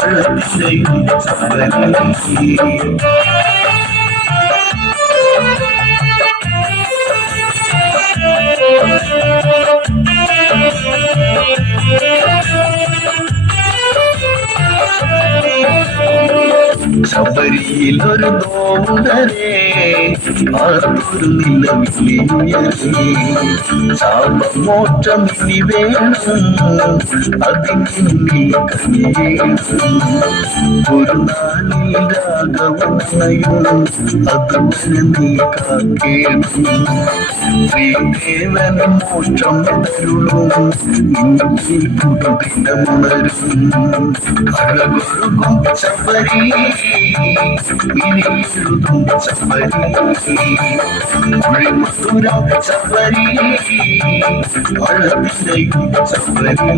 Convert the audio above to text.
അഴകിലയും സബരി ശബരിയിൽ ഒരു നോവുടരേ ആർക്കൊരു നിലവിളിയുയരേ ശാപമോക്ഷം ഇനി വേണം അതിനുള്ളിൽ കനിയേണം ഒരു നാളിൽ രാഘവനയും അതുവരെ നീ കാക്കേണം ശ്രീദേവൻ മോക്ഷം തരുളും നിന്നിൽ പുതുദിനമുണരും അഴകൊഴുകും ശബരി ഇനിയെഴുതും ശബരി മധുരം ശബരി അഴവിലയും ശബരി